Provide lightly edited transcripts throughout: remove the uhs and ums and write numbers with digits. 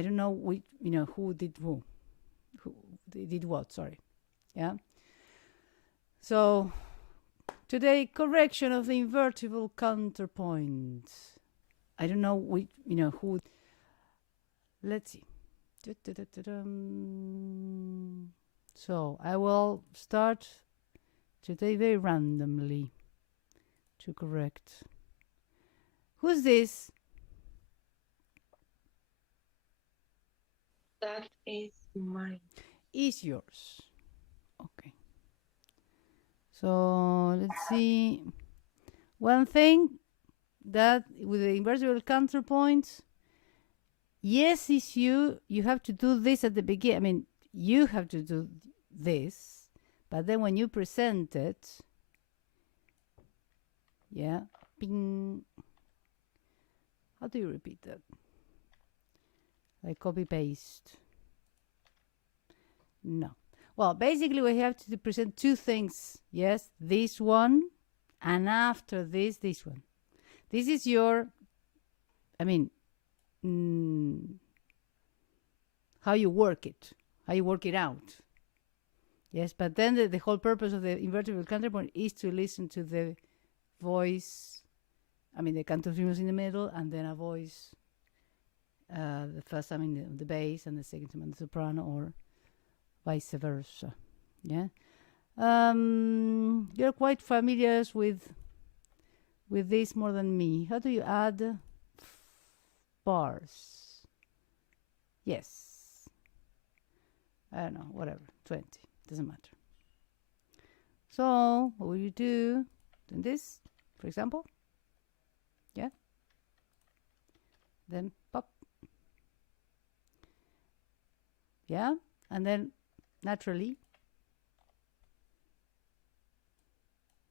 I don't know which, who did what, sorry. Yeah. So today, correction of the invertible counterpoint. I don't know which, who. Let's see. So I will start today very randomly to correct. Who's this? That is mine. Is yours. Okay. So let's see. One thing that with the invertible counterpoint, yes, is you. You have to do this at the beginning. I mean, you have to do this, but then when you present it, yeah, ping. How do you repeat that? Like copy paste. No. Well, basically we have to present two things. Yes, this one, and after this one. This is your, I mean, how you work it out. Yes, but then the whole purpose of the invertible counterpoint is to listen to the voice, I mean the counterpoint in the middle, and then a voice, the first time in the bass and the second time in the soprano, or vice versa. Yeah. You're quite familiar with this more than me. How do you add bars? Yes. I don't know, whatever. 20. Doesn't matter. So what will you do? Then this, for example. Yeah. Then pop. Yeah. And then naturally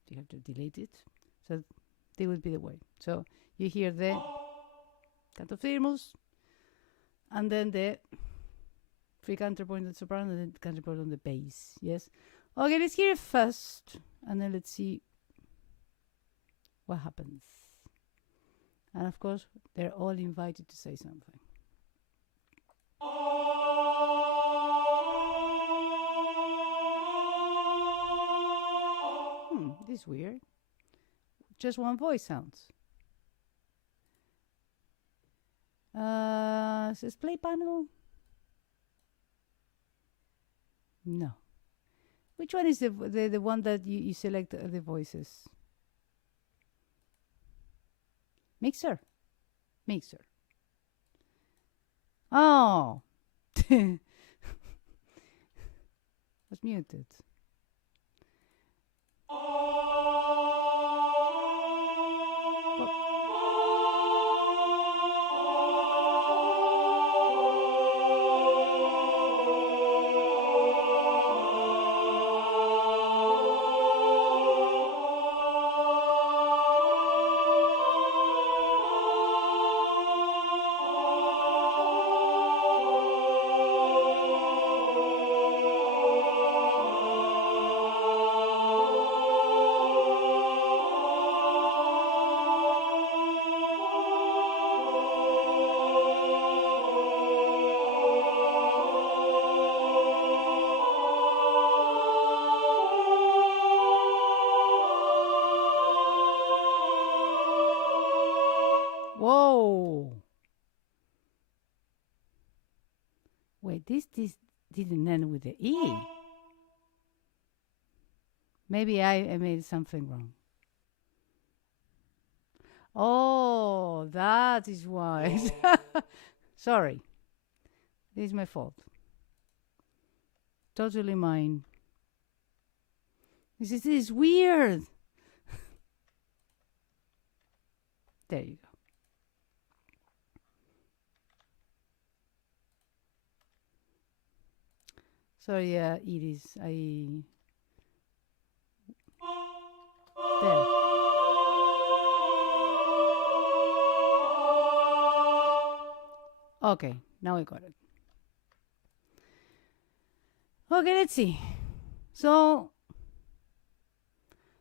you have to delete it. So this would be the way. So you hear the canto-firmus, and then the free counterpoint on the soprano, and then counterpoint on the bass. Yes. Okay, let's hear it first, and then let's see what happens. And of course, they're all invited to say something. This is weird. Just one voice sounds. Says play panel. No. Which one is the one that you select the voices? Mixer. Oh. Was muted. Whoa. Wait, this didn't end with the E. Maybe I made something wrong. Oh, that is why. Sorry. This is my fault. Totally mine. This is weird. There you go. Sorry, it is. There. Okay, now I got it. Okay, let's see. So,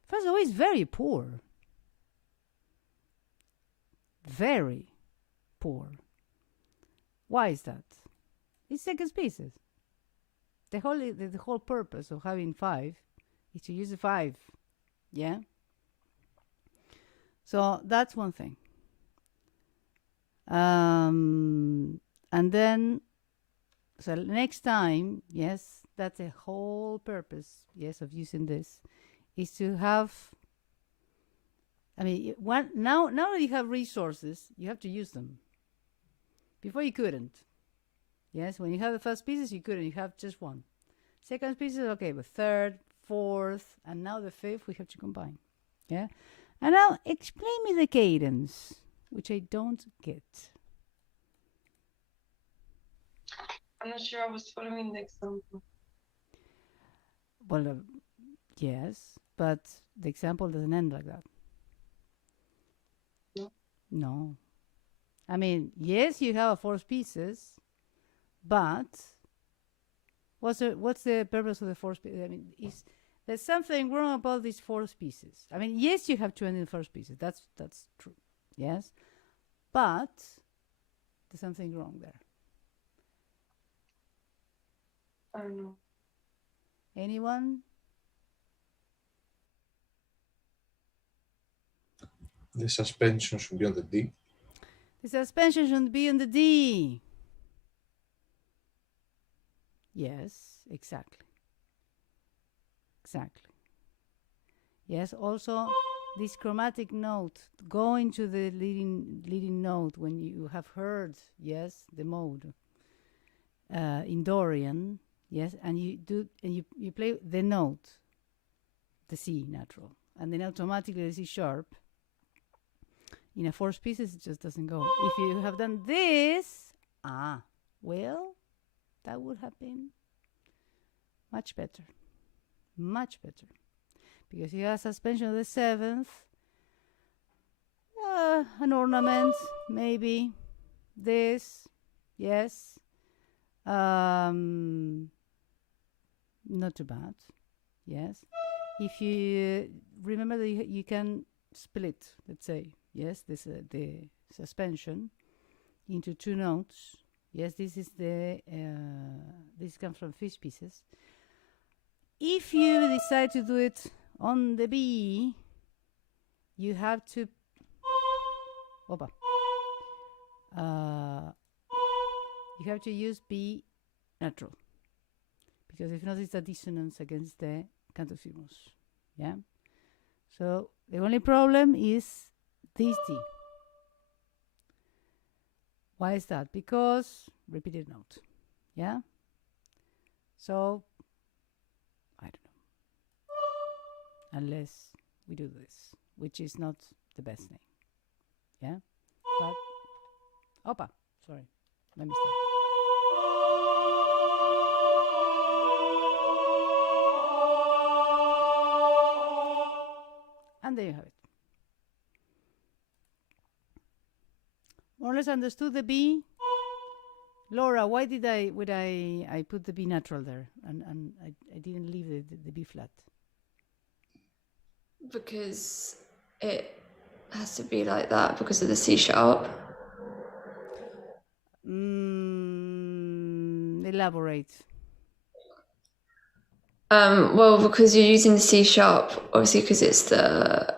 first of all, it's very poor. Very poor. Why is that? It's second species. The whole purpose of having 5 is to use the 5. Yeah? So that's one thing. And then, so next time, yes, that's the whole purpose, yes, of using this, is to have, I mean, now that you have resources, you have to use them. Before you couldn't. Yes, when you have the first pieces, you couldn't. You have just one. Second pieces, okay, but third, fourth, and now the fifth, we have to combine. Yeah? And now explain me the cadence, which I don't get. I'm not sure I was following the example. Well, yes, but the example doesn't end like that. No. No. I mean, yes, you have a 4 pieces, but what's the purpose of the 4 pieces? I mean, there's something wrong about these 4 pieces. I mean, yes, you have to end in the first pieces. That's true. Yes, but there's something wrong there. I don't know. Anyone? The suspension should be on the D. The suspension should be on the D. Yes, exactly. Exactly. Yes, also this chromatic note, going to the leading note when you have heard, yes, the mode in Dorian, yes, and you play the note, the C natural, and then automatically the C sharp. In a 4 pieces, it just doesn't go. If you have done this, well, that would have been much better. Much better. Because you have suspension of the 7th, an ornament, maybe, this, yes. Not too bad, yes. If you remember that you can split, let's say, yes, this the suspension into 2 notes. Yes, this is this comes from 5 pieces. If you decide to do it on the B, you have to you have to use B natural, because if not, it's a dissonance against the canto firmus. Yeah. So the only problem is this D. Why is that? Because repeated note. Yeah. So I don't know. Unless we do this, which is not the best thing. Yeah. But sorry. Let me start. And there you have it. More or less understood the B. Laura, why did I put the B natural there and I didn't leave the B flat? Because it has to be like that because of the C sharp. Elaborate. Well, because you're using the C sharp, obviously, because it's the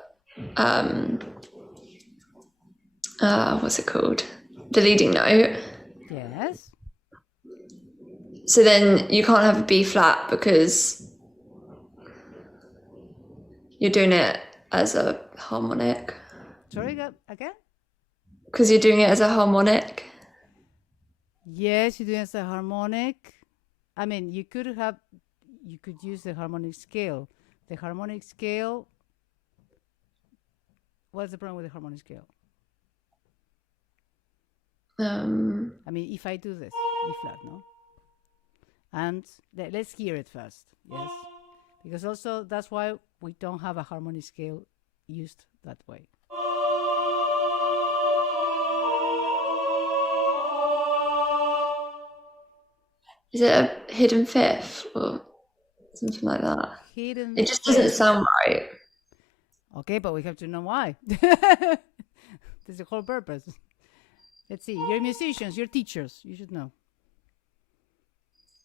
what's it called? The leading note. Yes. So then you can't have a B flat because you're doing it as a harmonic. Sorry, again? Because you're doing it as a harmonic. Yes, you're doing it as a harmonic. I mean, you could use the harmonic scale. The harmonic scale, what's the problem with the harmonic scale? I mean, if I do this, B flat, no? And let's hear it first, yes? Because also that's why we don't have a harmonic scale used that way. Is it a hidden fifth or something like that? Hidden it just doesn't sound right. Okay, but we have to know why. That's the whole purpose. Let's see. You're musicians, you're teachers. You should know.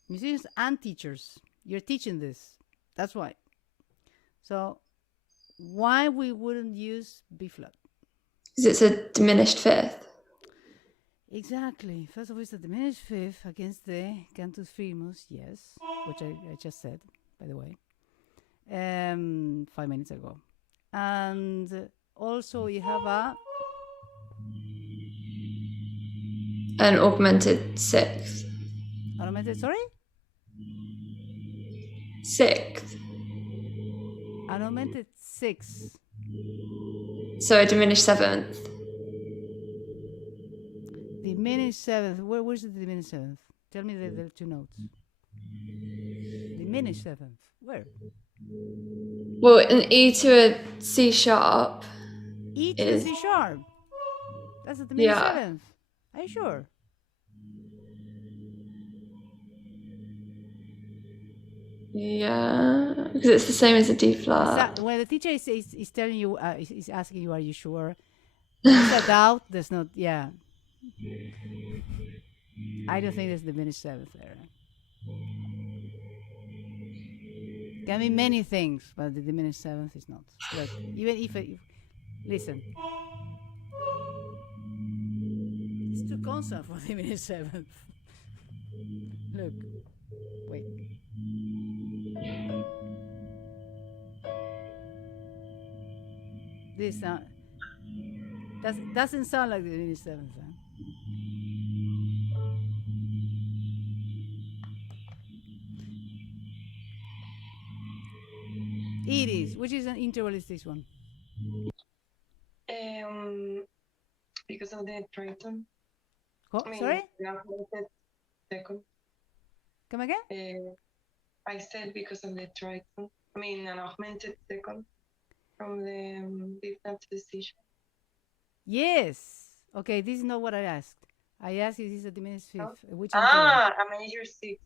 Musicians and teachers. You're teaching this. That's why. So why we wouldn't use B flat? Because it's a diminished fifth. Exactly. First of all, it's a diminished fifth against the cantus firmus, yes, which I just said, by the way, 5 minutes ago. And also you have An augmented sixth. augmented, sorry? Sixth. An augmented sixth. So a diminished seventh. Diminished seventh. Where's the diminished seventh? Tell me the two notes. Diminished seventh. Where? Well, an E to a C sharp. E to the C sharp. That's the diminished Yeah. seventh. Are you sure? Yeah, because it's the same as a D flat. When the teacher is telling you, is asking you, are you sure? There's a doubt. There's not. Yeah. I don't think there's diminished seventh there. Can be many things, but the diminished seventh is not. Look, even if listen, it's too constant for diminished seventh. Look, wait. This doesn't sound like the diminished seventh. Huh? It is. Which is an interval is this one? Because of the triton. Oh, I mean, sorry? the augmented second. Come again? I said because of the triton. I mean, an augmented second from the B flat to the C sharp. Yes. Okay, this is not what I asked. I asked if this is a diminished fifth. Oh. Which interval? A major six.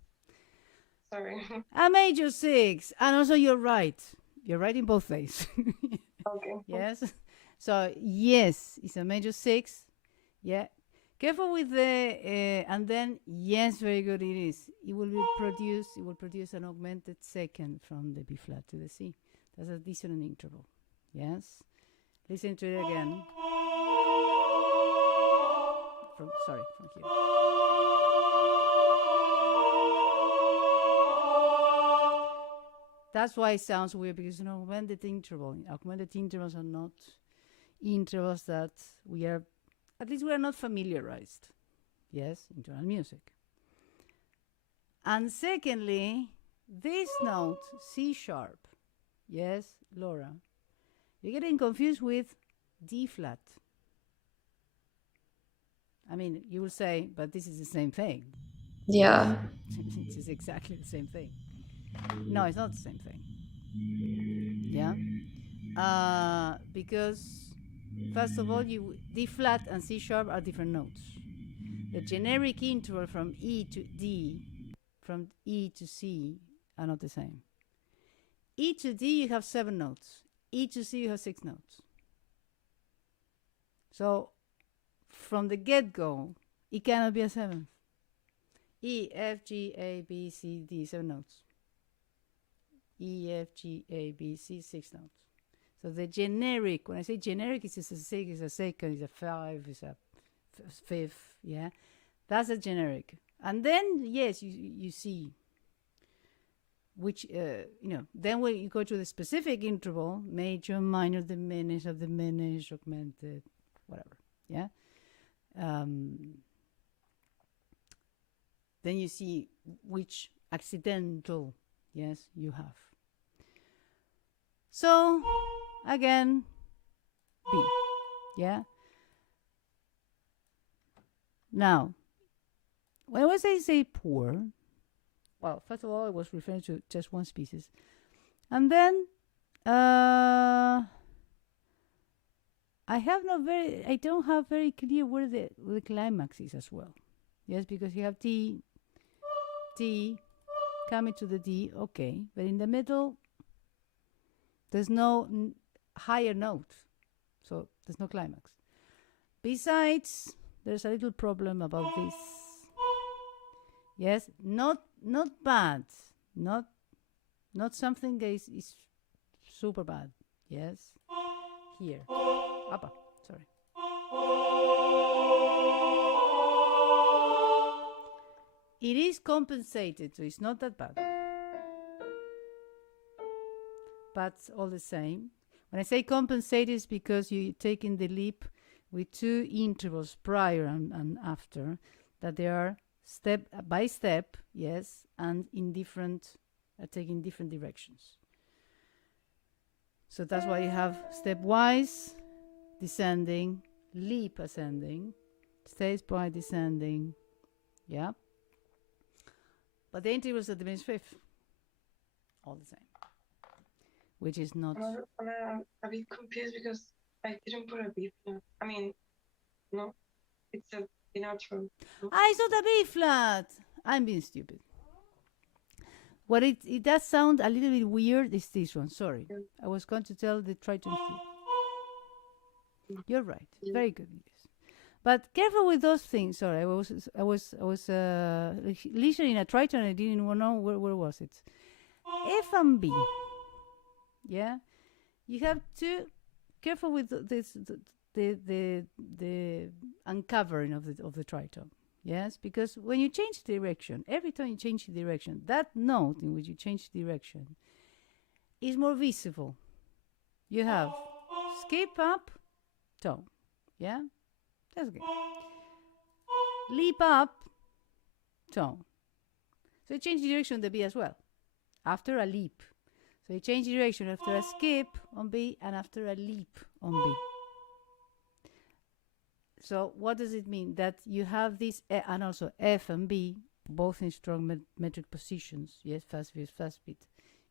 Sorry. A major six. And also you're right. You're right in both ways. Okay. Yes. So yes, it's a major six. Yeah. Careful with the and then yes, very good. It is. It will produce an augmented second from the B flat to the C. That's a dissonant interval. Yes. Listen to it again. From here. That's why it sounds weird, because it's an augmented interval. Augmented intervals are not intervals that we are not familiarized. Yes, in tonal music. And secondly, this note, C sharp. Yes, Laura. You're getting confused with D flat. I mean, you will say, but this is the same thing. Yeah. It is exactly the same thing. No, it's not the same thing. Yeah? Because, first of all, D flat and C sharp are different notes. The generic interval from E to D, from E to C, are not the same. E to D, you have 7 notes. E to C, you have 6 notes. So, from the get-go, it cannot be a 7th. E, F, G, A, B, C, D, 7 notes. E, F, G, A, B, C, 6 notes. So the generic, when I say generic, it's a 6, it's a second, it's a 5, it's a fifth, yeah? That's a generic. And then, yes, you see which, then when you go to the specific interval, major, minor, diminished, augmented, whatever, yeah? Then you see which accidental, yes, you have. So, again, B, yeah? Now, when I say poor, well, first of all, I was referring to just one species. And then, I don't have very clear where the climax is as well. Yes, because you have T, coming to the D, okay. But in the middle, there's no higher note. So there's no climax. Besides, there's a little problem about this. Yes, not bad, not something that is super bad. Yes, here, Appa, sorry. It is compensated, so it's not that bad. But all the same, when I say compensated, it's because you're taking the leap with 2 intervals prior and after, that they are step by step, yes, and in different, taking different directions. So that's why you have stepwise descending, leap ascending, stepwise descending, yeah. But the intervals are diminished fifth, all the same, which is not. I'm a bit confused because I didn't put a B flat. I mean, no, it's a B natural. It's not a B flat. I'm being stupid. What it does sound a little bit weird is this one. Sorry, I was going to tell the tritone here. You're right. Very good. But careful with those things. Sorry, I was listening a tritone. I didn't know where was it. F and B. Yeah, you have to careful with this the uncovering of the tritone. Yes, because when you change direction, every time you change direction, that note in which you change direction is more visible. You have skip up, tone. Yeah. That's okay. Leap up, tone. So you change the direction on the B as well. After a leap. So you change direction after a skip on B and after a leap on B. So what does it mean? That you have this, and also F and B, both in strong metric positions. Yes, fast beat.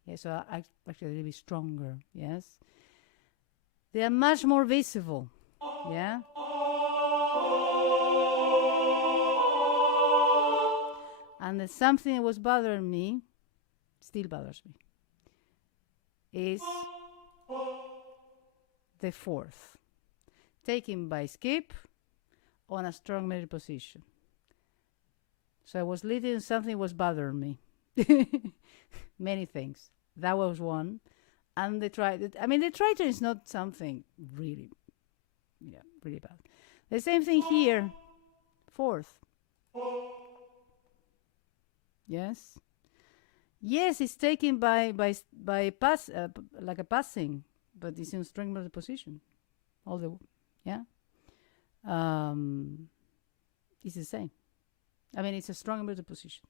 Yes, so actually a little bit stronger. Yes. They are much more visible. Yeah. And there's something that was bothering me, still bothers me, is the fourth. Taken by skip on a strong metric position. So I was leading, something was bothering me. Many things. That was one. And the tritone is not something really, really bad. The same thing here, fourth. Yes. Yes, it's taken by pass, like a passing, but it's in strong metric position. All the, yeah. It's the same. I mean, it's a strong metric position.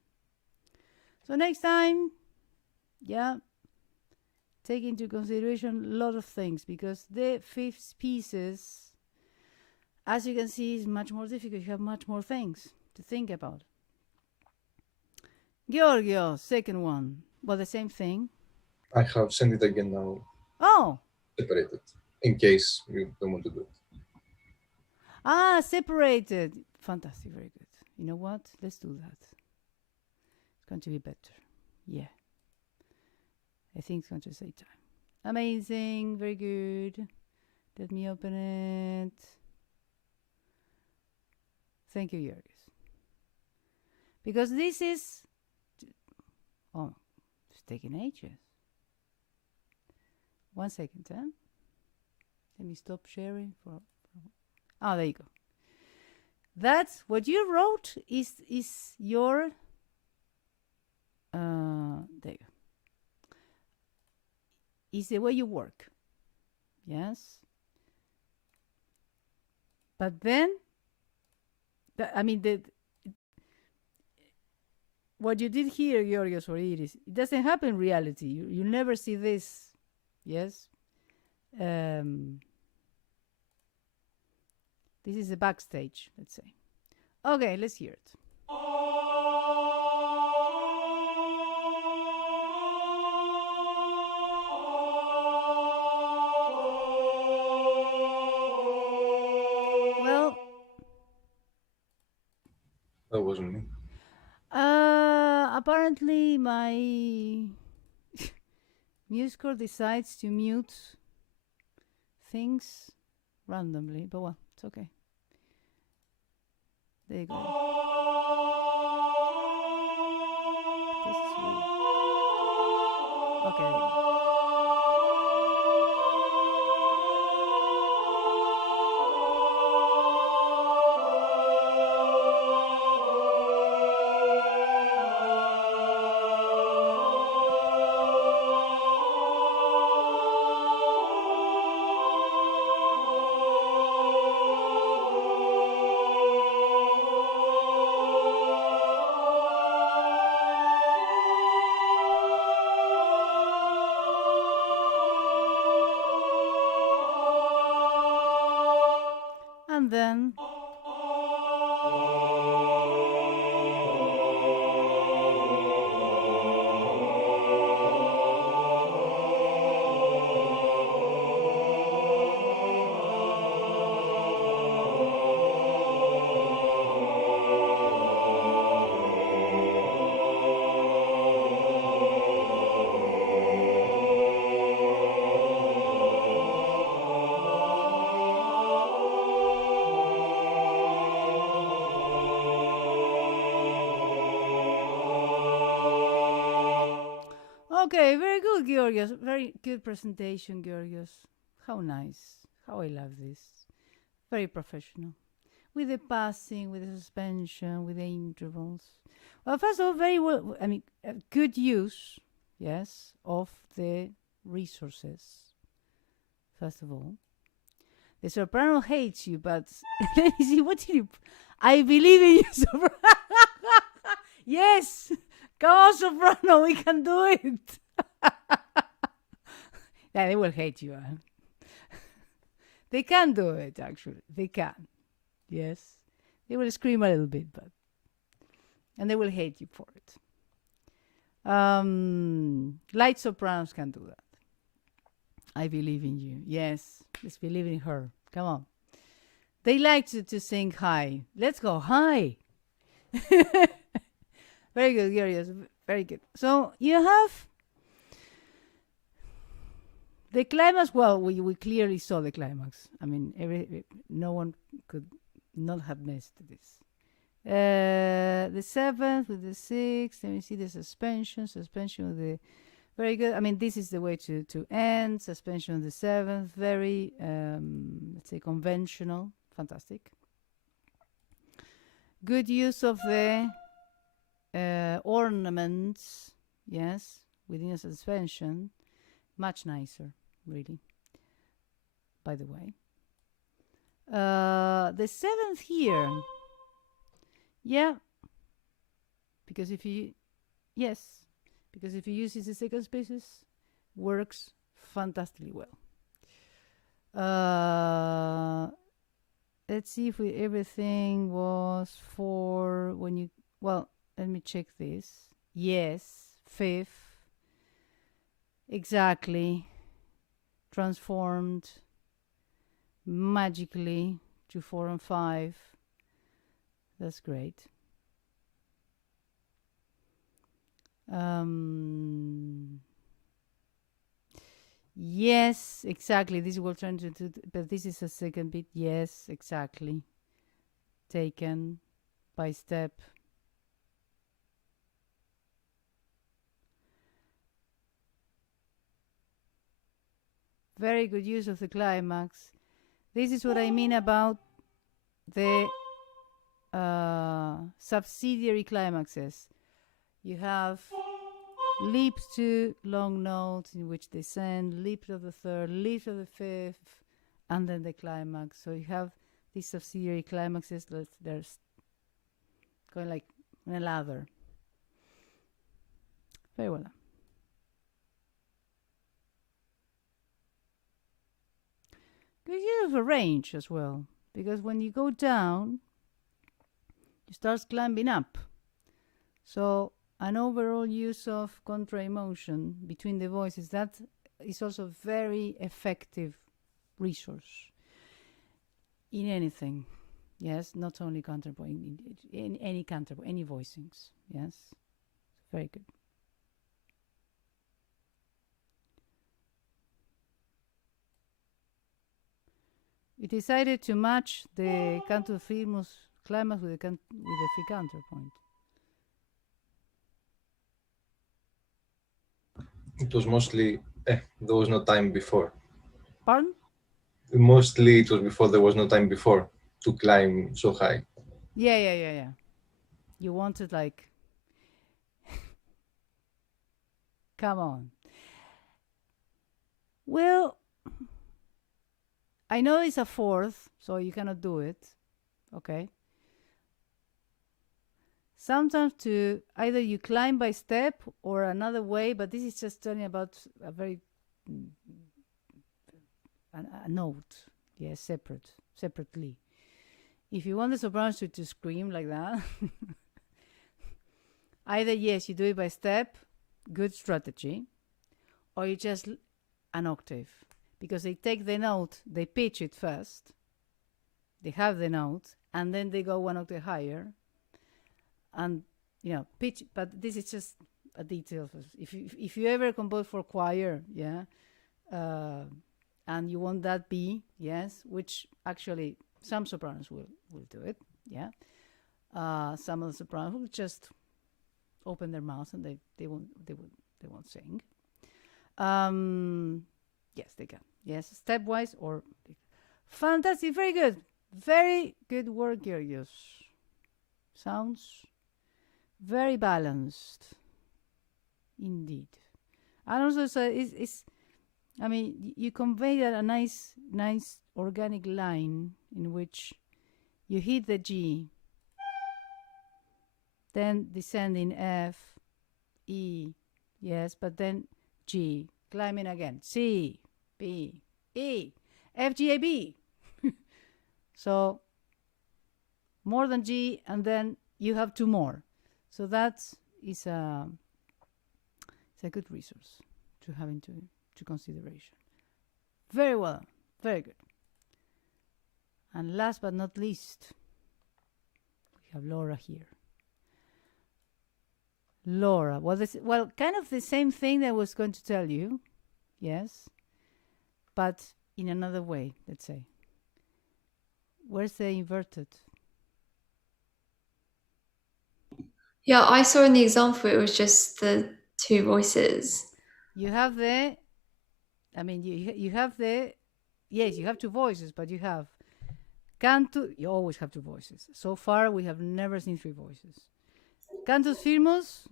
So next time, yeah, take into consideration a lot of things, because the fifth pieces, as you can see, is much more difficult. You have much more things to think about. Giorgio, second one. Well, the same thing. I have sent it again now. Oh. Separated, in case you don't want to do it. Separated. Fantastic, very good. You know what? Let's do that. It's going to be better. Yeah. I think it's going to save time. Amazing, very good. Let me open it. Thank you, Georgios. Because this is... Oh, it's taking ages. 1 second, huh? Let me stop sharing for... there you go. That's what you wrote is your... there you go. Is the way you work. Yes. But then, what you did here, Georgios or Iris, it doesn't happen in reality. You never see this. Yes. This is the backstage, let's say. Okay, let's hear it. Well, That wasn't me. Apparently my MuseScore decides to mute things randomly, but well, it's okay. There you go. This is weird. Okay, there you go. And then okay, very good, Georgios. Very good presentation, Georgios. How nice. How I love this. Very professional. With the passing, with the suspension, with the intervals. Well, first of all, very well, I mean, good use, yes, of the resources. First of all. The soprano hates you, but let me see, what did you... I believe in you, soprano. Yes! Come on, soprano, we can do it. Yeah, they will hate you. Huh? They can do it, actually. They can. Yes. They will scream a little bit, but... And they will hate you for it. Light sopranos can do that. I believe in you. Yes. Let's believe in her. Come on. They like to sing high. Let's go high. Very good, Garius. Very good. So you have the climax. Well, we clearly saw the climax. I mean, no one could not have missed this. The 7th with the 6th. Let me see the suspension with the... Very good. I mean, this is the way to end. Suspension of the 7th. Very, let's say, conventional. Fantastic. Good use of the ornaments, yes, within a suspension. Much nicer, really, by the way. The 7th here. Yeah. Because if you... Yes. Because if you use the second spaces, works fantastically well. Let's see if everything was for when you... Well, let me check this. Yes, 5th. Exactly. Transformed magically to 4 and 5. That's great. Yes, exactly. This will turn to, but this is a second bit. Yes, exactly. Taken by step. Very good use of the climax. This is what I mean about the subsidiary climaxes. You have leaps to long notes in which they send, leap of the 3rd, leap of the 5th, and then the climax. So you have these subsidiary climaxes that there's going like in a ladder. Very well. Good use of a range as well, because when you go down, you start climbing up. So an overall use of contra emotion between the voices, that is also a very effective resource in anything. Yes, not only counterpoint, in any counterpoint, any voicings. Yes, very good. We decided to match the canto firmus climax with the free counterpoint? It was mostly, there was no time before. Pardon? Mostly it was before there was no time before to climb so high. Yeah. You wanted like, come on. Well, I know it's a fourth, so you cannot do it. Okay. Sometimes to either you climb by step or another way, but this is just telling about a very a note, separately. If you want the soprano to scream like that, either yes, you do it by step, good strategy, or you just an octave, because they take the note, they pitch it first, they have the note, and then they go one octave higher, and pitch. But this is just a detail. If you ever compose for choir, and you want that B, yes, which actually some sopranos will do it, some of the sopranos will just open their mouths and they won't sing. Yes, they can. Yes, stepwise or fantastic, very good work, Georgios. Sounds very balanced, indeed. And also, so it's I mean, you convey a nice organic line in which you hit the G, then descending F, E, yes, but then G, climbing again, C, B, E, F, G, A, B. So more than G, and then you have two more. So that is a good resource to have into consideration. Very well, very good. And last but not least, we have Laura here. Laura, well, kind of the same thing that I was going to tell you, yes, but in another way, let's say. Where's the inverted? Yeah, I saw in the example it was just the two voices. You have the, I mean, you have the, yes, you have two voices, but you have canto, you always have two voices. So far, we have never seen three voices. Cantus firmus,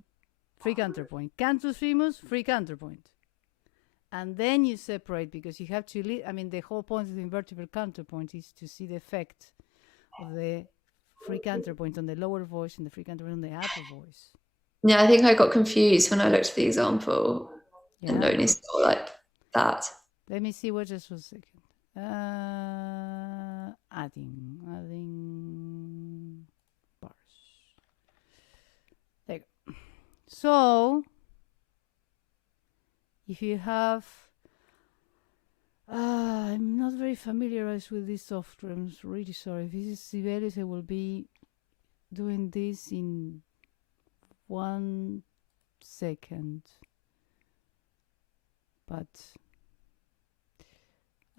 free counterpoint. Cantus firmus, free counterpoint. And then you separate, because you have to, I mean, the whole point of the invertible counterpoint is to see the effect of the free counterpoint on the lower voice and the free counterpoint on the upper voice. Yeah, I think I got confused when I looked at the example and only saw like that. Let me see what just was a second. Adding bars. There you go. So if you have, I'm not very familiarized with this software. I'm really sorry. If this is Sibelius, I will be doing this in 1 second. But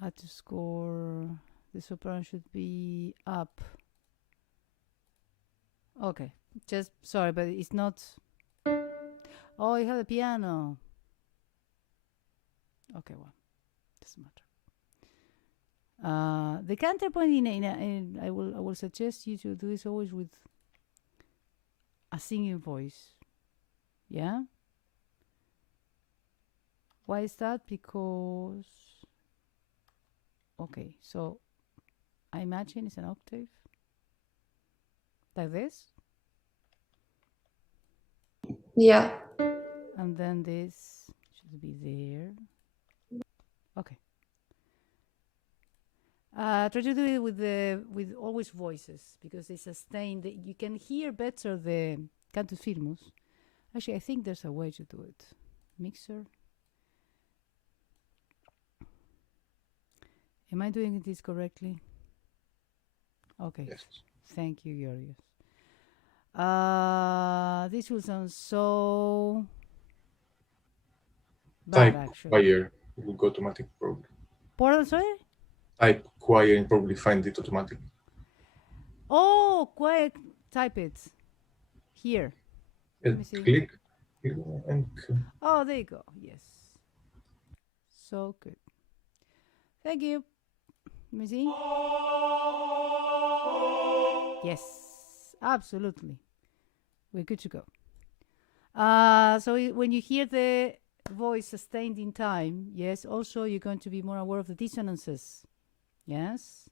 at the score, the soprano should be up. Okay, just sorry, but it's not. Oh, you have the piano. Okay, well, doesn't matter. The counterpoint I will suggest you to do this always with a singing voice. Yeah. Why is that? Because okay, so I imagine it's an octave like this. Yeah. And then this should be there. Okay. Try to do it with always voices, because they sustain. You can hear better the cantus firmus. Actually, I think there's a way to do it. Mixer. Am I doing this correctly? Okay. Yes. Thank you, Georgios. This will sound so bad, actually. Choir will go automatic probably. Pardon, sorry? Type choir and probably find it automatic. Oh, quiet. Type it here. Let me see. Click and Oh, there you go. Yes. So good. Thank you. Let me see. Yes, absolutely. We're good to go. So when you hear the voice sustained in time, yes, also you're going to be more aware of the dissonances. Yes.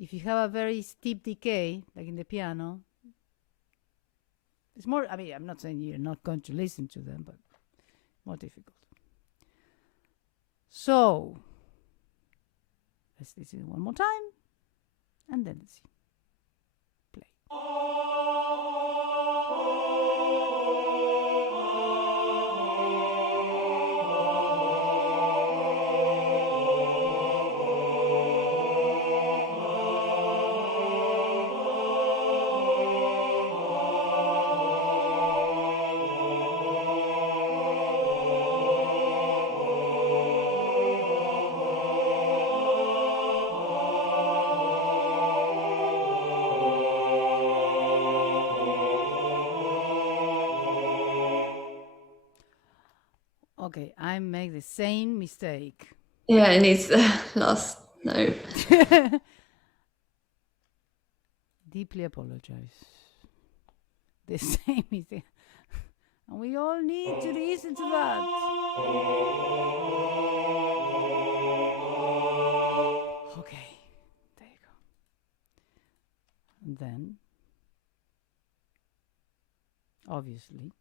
If you have a very steep decay, like in the piano, it's more, I mean, I'm not saying you're not going to listen to them, but more difficult. So, let's listen one more time, and then let's see. Play. Okay, I make the same mistake. Yeah, it needs the last note. Deeply apologize. The same mistake. And we all need to listen to that. Okay, there you go. And then, obviously,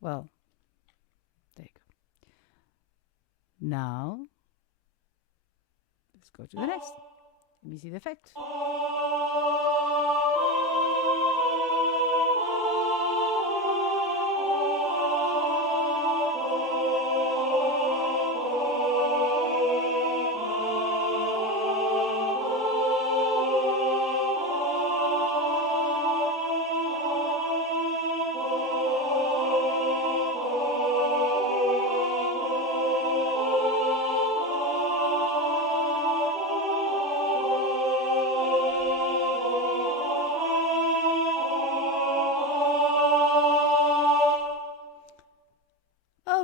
well, there you go. Now, let's go to the next. Let me see the effect.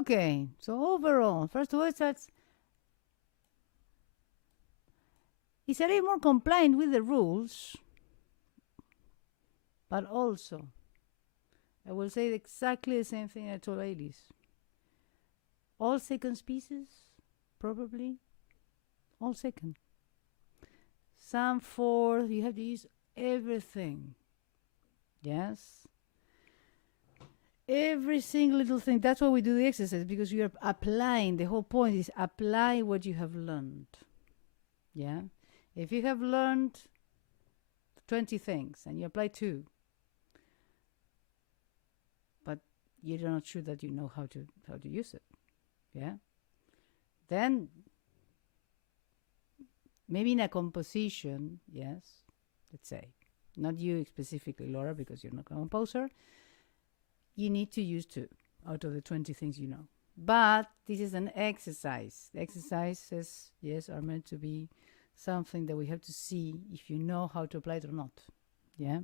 Okay, so overall, first of all, it's a little more compliant with the rules, but also, I will say exactly the same thing I told ladies. All second pieces, probably, all second. Some fourth, you have to use everything. Yes? Every single little thing. That's why we do the exercise, because you are applying. The whole point is apply what you have learned. Yeah? If you have learned 20 things and you apply 2, but you're not sure that you know how to use it, yeah, then maybe in a composition, yes, let's say, not you specifically, Laura, because you're not a composer, you need to use 2 out of the 20 things you know. But this is an exercise. The exercises, yes, are meant to be something that we have to see if you know how to apply it or not. Yeah.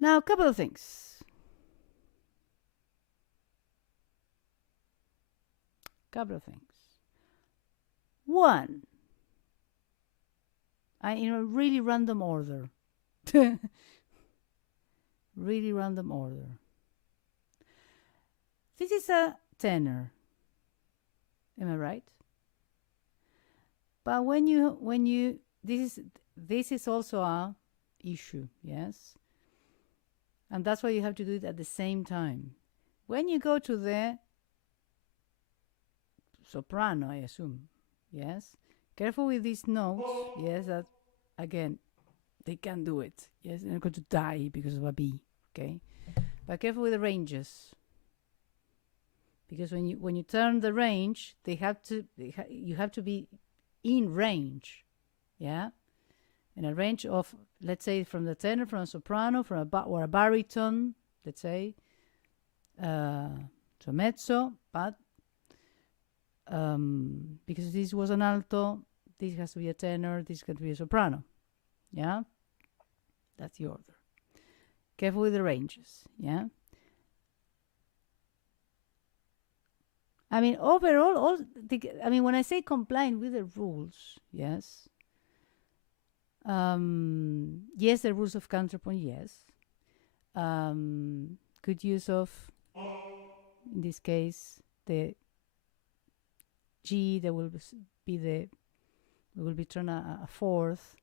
Now, a couple of things. One, in a really random order. Really random order. This is a tenor. Am I right? But when you this is also a issue, yes? And that's why you have to do it at the same time. When you go to the soprano, I assume, yes? Careful with these notes, yes, that again, they can do it. Yes, they're not going to die because of a B, okay? But careful with the ranges. Because when you turn the range, you have to be in range, yeah, in a range of, let's say, from the tenor, from a soprano, from or a baritone, let's say, to a mezzo, but because this was an alto, this has to be a tenor, this can be a soprano. Yeah, that's the order. Careful with the ranges. Yeah. I mean, overall, when I say complying with the rules, yes. Yes, the rules of counterpoint, yes. Good use of, in this case, the G, that will be we will be turned a fourth.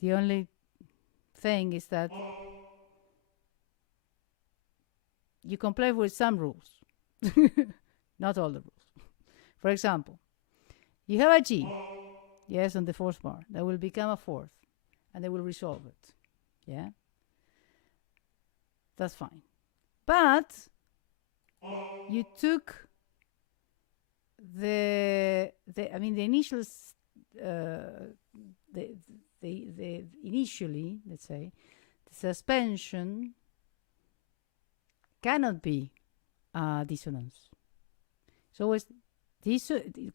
The only thing is that you comply with some rules, not all the rules. For example, you have a G, yes, on the fourth bar, that will become a fourth, and they will resolve it. Yeah, that's fine. But you took the initial initially, let's say, the suspension cannot be dissonance. So it's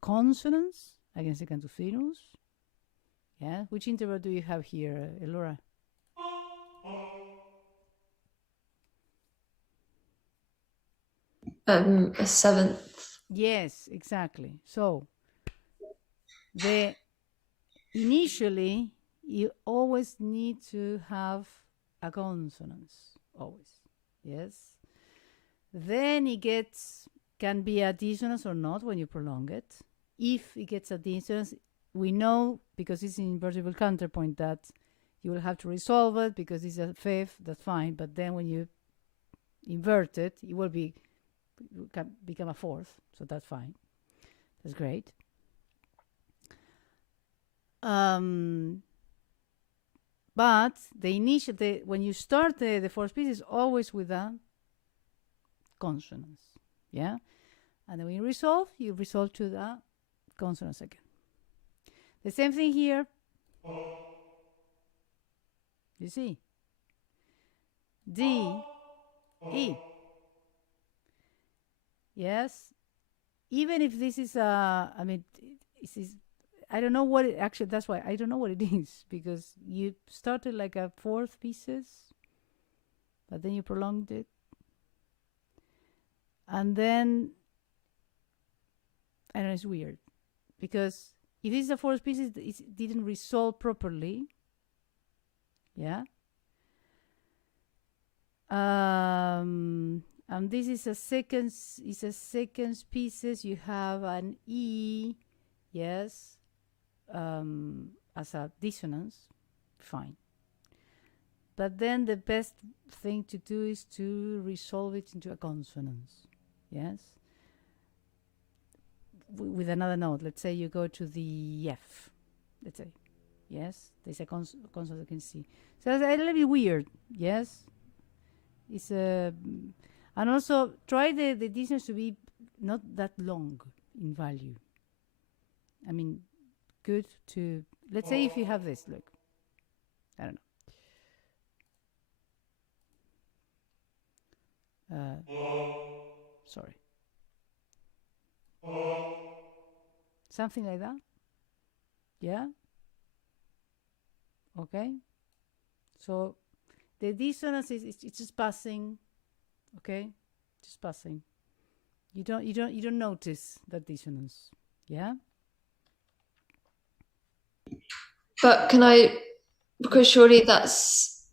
consonance against the cantufinus. Yeah, which interval do you have here, Elora? A seventh. Yes, exactly. So initially you always need to have a consonance, always. Yes. Then it can be a dissonance or not when you prolong it. If it gets a dissonance, we know, because it's an invertible counterpoint, that you will have to resolve it because it's a fifth, that's fine. But then when you invert it, it will become a fourth, so that's fine. That's great. But when you start the fourth piece is always with a consonance, yeah. And then when you resolve to the consonance again. The same thing here. You see, D, E. Yes, even if this is this is, I don't know what it actually. That's why I don't know what it is, because you started like a fourth pieces, but then you prolonged it, and then I don't know. It's weird because if this is a fourth piece, it didn't resolve properly. Yeah. And this is a second. It's a second pieces. You have an E, yes, as a dissonance. Fine. But then the best thing to do is to resolve it into a consonance. Yes. With another note. Let's say you go to the F. Let's say, yes, there's a consonant you can see. So it's a little bit weird. Yes. It's a. And also try the distance to be not that long in value. I mean, good to, let's say if you have this, look, I don't know. Sorry. Something like that. Yeah. Okay. So the dissonance it's just passing. Okay, just passing. You don't notice that dissonance. Yeah. But can I? Because surely that's.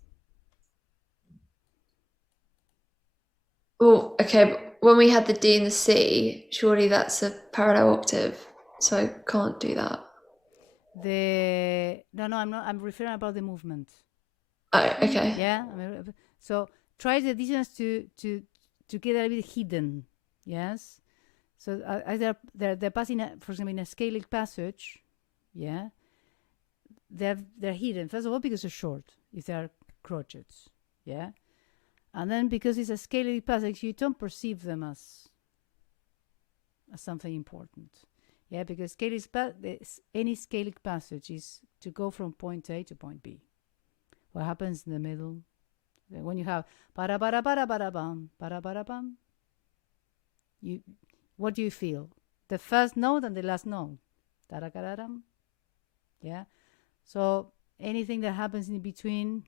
Well, okay. But when we had the D and the C, surely that's a parallel octave, so I can't do that. No, I'm not. I'm referring about the movement. Oh, okay. Yeah. So try the dissonance to get a little bit hidden. Yes. So either they're passing, for example, in a scalic passage. Yeah. They're hidden, first of all, because they're short, if they are crotchets. Yeah. And then because it's a scalic passage, you don't perceive them as something important. Yeah, because any scalic passage is to go from point A to point B. What happens in the middle? When you have para para para para bam, what do you feel? the first note and the last note. Tarakararam. Yeah. So anything that happens in between,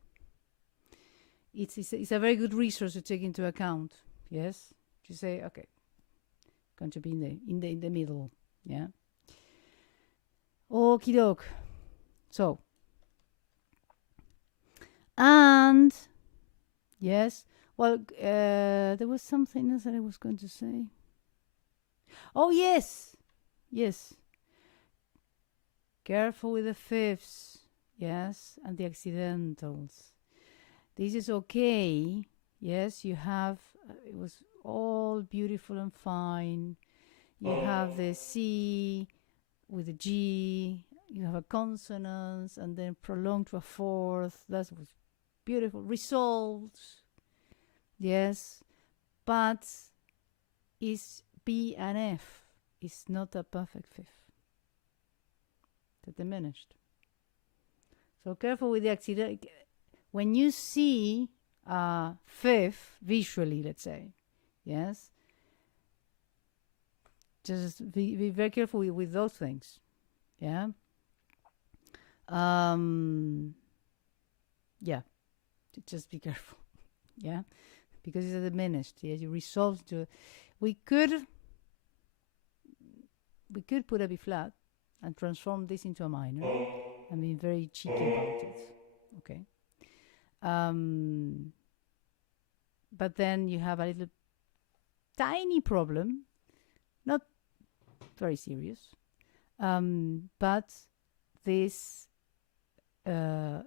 it's a very good resource to take into account. Yes. To say, okay, going to be in the middle. Yeah. Okie doke. So, and yes, well, there was something else that I was going to say. Oh, yes. Careful with the fifths, yes, and the accidentals. This is okay. Yes, you have, it was all beautiful and fine. You have the C with the G, you have a consonance, and then prolonged to a fourth. That was beautiful. Resolved, yes, but is B and F is not a perfect fifth. They're diminished. So careful with the accident. When you see a fifth visually, let's say, yes, just be very careful with those things. Yeah. Yeah. Just be careful. Yeah. Because it's diminished. Yeah. You resolve to. We could put a B flat and transform this into a minor. I mean, very cheeky about it. Okay. But then you have a little tiny problem, not very serious, but this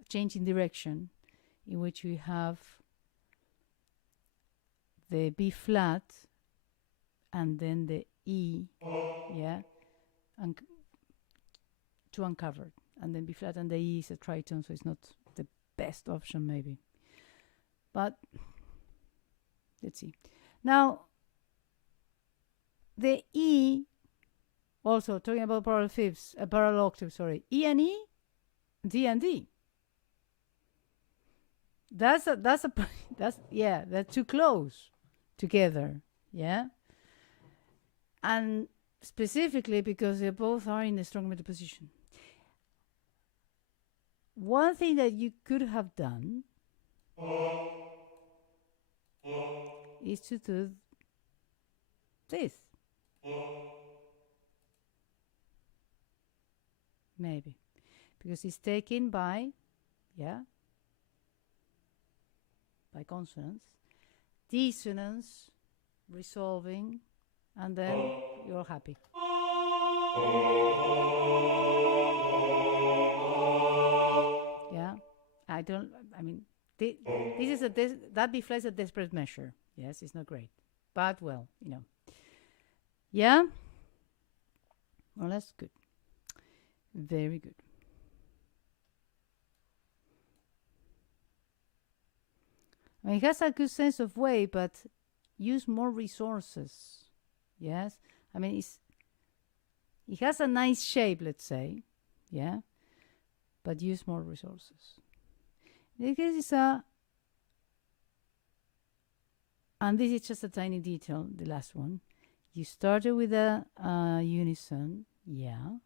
change in direction in which we have the B flat and then the E, yeah, and to uncovered, and then B flat and the E is a tritone, so it's not the best option maybe. But let's see. Now, the E, also talking about parallel fifths, parallel octaves, sorry, E and E, D and D. That's yeah, they're too close together, yeah. And specifically because they both are in a strong middle position. One thing that you could have done is to do this. Maybe. Because it's taken by, yeah, by consonants, dissonance, resolving, and then you're happy. Yeah, I mean, this is that B flat is a desperate measure. Yes, it's not great, but well, you know. Yeah, well, that's good. Very good. I mean, it has a good sense of way, but use more resources. Yes, I mean, it has a nice shape, let's say, yeah, but use more resources. In this case, it's and this is just a tiny detail, the last one. You started with a unison, yeah.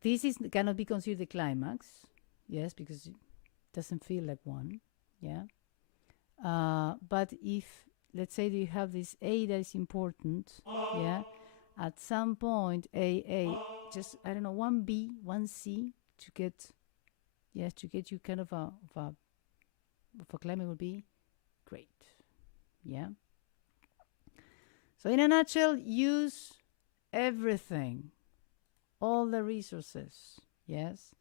This cannot be considered the climax, yes, because it doesn't feel like one, yeah. But if, let's say, you have this A that is important, yeah, at some point, A, just, I don't know, 1B, 1C to get, yes, to get you kind of a climax would be great, yeah. So in a nutshell, use everything, all the resources, yes.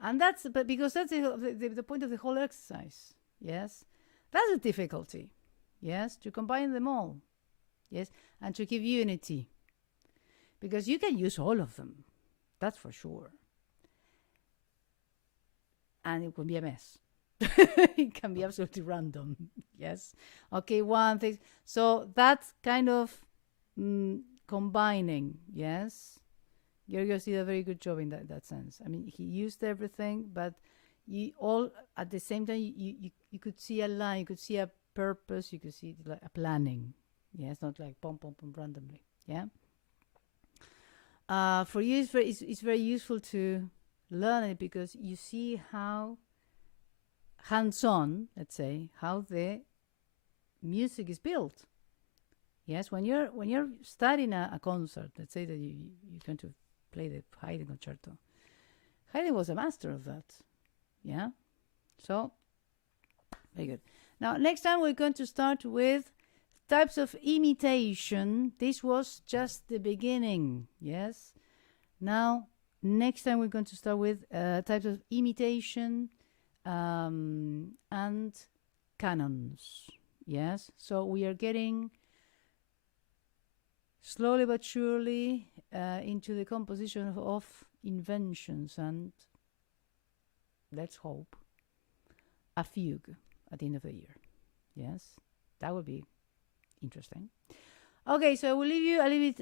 And that's, but because that's the point of the whole exercise, yes. That's the difficulty, yes, to combine them all, yes, and to give unity. Because you can use all of them, that's for sure. And it will be a mess. It can be absolutely random, yes. Okay, one thing. So that's kind of combining, yes. Giorgos did a very good job in that sense. I mean, he used everything, but you all at the same time you could see a line, you could see a purpose, you could see like a planning, Yeah, it's not like pom pom pom randomly. Yeah. For you, it's very useful to learn it because you see how hands-on, let's say, how the music is built. Yes, when you're studying a concert, let's say that you're going to play the Haydn concerto. Haydn was a master of that. Yeah, so very good. Now, next time we're going to start with types of imitation. This was just the beginning. Yes. Now, next time we're going to start with types of imitation and canons. Yes. So we are getting slowly but surely into the composition of inventions and, let's hope, a fugue at the end of the year. Yes, that would be interesting. Okay, so I will leave it